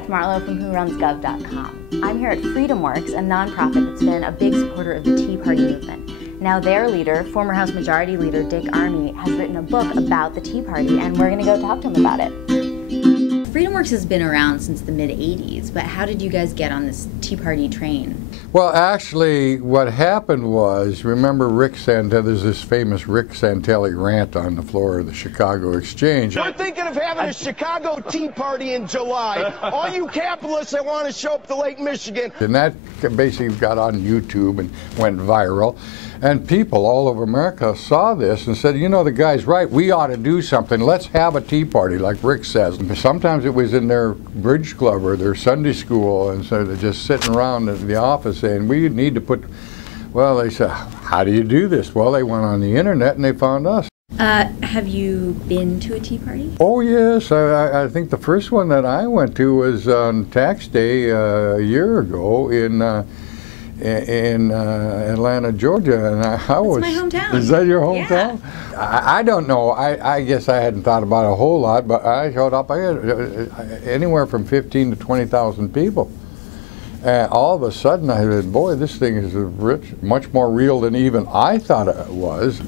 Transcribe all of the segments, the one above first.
BethMarlowe from WhoRunsGov.com. I'm here at FreedomWorks, a nonprofit that's been a big supporter of the Tea Party movement. Now their leader, former House Majority Leader Dick Armey, has written a book about the Tea Party, and we're going to go talk to him about it. FreedomWorks has been around since the mid-'80s, but how did you guys get on this Tea Party train? Well, actually, what happened was, remember Rick Santelli, there's this famous Rick Santelli rant on the floor of the Chicago Exchange. We're thinking of having a Chicago Tea Party in July. All you capitalists that want to show up to Lake Michigan. And that basically got on YouTube and went viral. And people all over America saw this and said, you know, the guy's right, we ought to do something. Let's have a tea party, like Rick says. And sometimes it was in their bridge club or their Sunday school, and so they're just sitting around in the office saying, we need to put, well, they said, how do you do this? Well, they went on the internet and they found us. Have you been to a tea party? Oh, yes. I think the first one that I went to was on tax day a year ago in Atlanta, Georgia, and I was. That's my hometown. Is that your hometown? Yeah. I don't know. I guess I hadn't thought about it a whole lot, but I showed up. I had anywhere from 15 to 20,000 people. And all of a sudden, I said, "Boy, this thing is much more real than even I thought it was."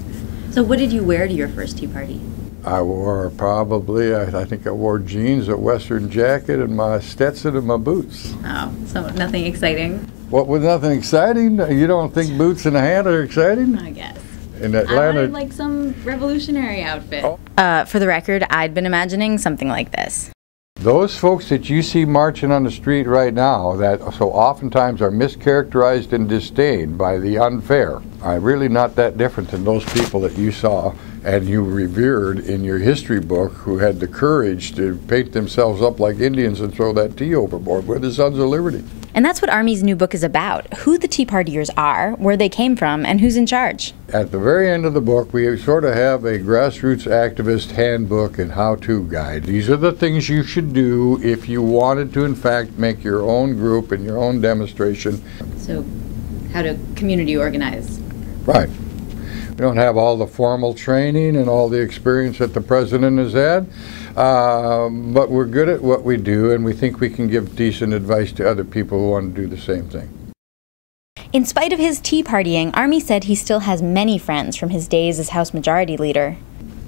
So, what did you wear to your first tea party? I wore probably, I think I wore jeans, a Western jacket, and my Stetson and my boots. Oh, so nothing exciting? What, with nothing exciting? You don't think boots in the hand are exciting? I guess. In Atlanta. I wanted like some revolutionary outfit. Oh. For the record, I'd been imagining something like this. Those folks that you see marching on the street right now that so oftentimes are mischaracterized and disdained by the unfair are really not that different than those people that you saw and you revered in your history book who had the courage to paint themselves up like Indians and throw that tea overboard. We're the Sons of Liberty. And that's what Armey's new book is about, who the Tea Partiers are, where they came from, and who's in charge. At the very end of the book, we sort of have a grassroots activist handbook and how-to guide. These are the things you should do if you wanted to, in fact, make your own group and your own demonstration. So, how to community organize. Right. We don't have all the formal training and all the experience that the president has had, but we're good at what we do, and we think we can give decent advice to other people who want to do the same thing. In spite of his tea partying, Armey said he still has many friends from his days as House Majority Leader.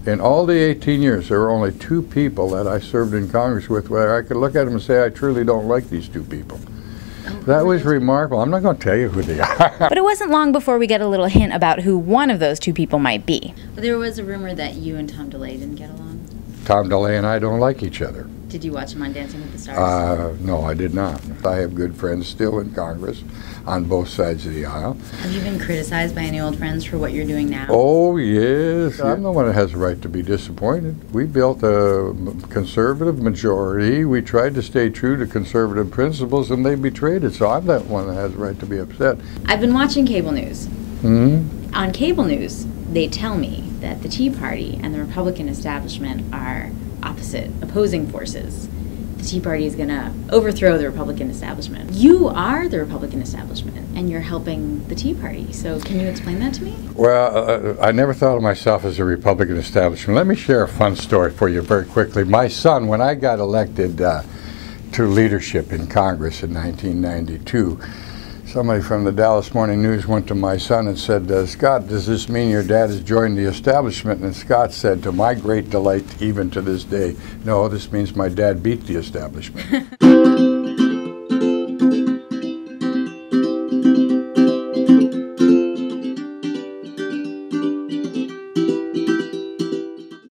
In all the 18 years, there were only 2 people that I served in Congress with where I could look at them and say, I truly don't like these 2 people. That was remarkable. I'm not going to tell you who they are. But it wasn't long before we get a little hint about who one of those 2 people might be. There was a rumor that you and Tom DeLay didn't get along. Tom DeLay and I don't like each other. Did you watch him on Dancing with the Stars? No, I did not. I have good friends still in Congress on both sides of the aisle. Have you been criticized by any old friends for what you're doing now? Oh, yes. I'm the one that has a right to be disappointed. We built a conservative majority. We tried to stay true to conservative principles, and they betrayed it. So I'm that one that has a right to be upset. I've been watching cable news. Mm-hmm. On cable news, they tell me that the Tea Party and the Republican establishment are opposing forces. The Tea Party is going to overthrow the Republican establishment. You are the Republican establishment, and you're helping the Tea Party. So can you explain that to me? Well, I never thought of myself as a Republican establishment. Let me share a fun story for you very quickly. My son, when I got elected to leadership in Congress in 1992, somebody from the Dallas Morning News went to my son and said, Scott, does this mean your dad has joined the establishment? And Scott said, to my great delight, even to this day, no, this means my dad beat the establishment.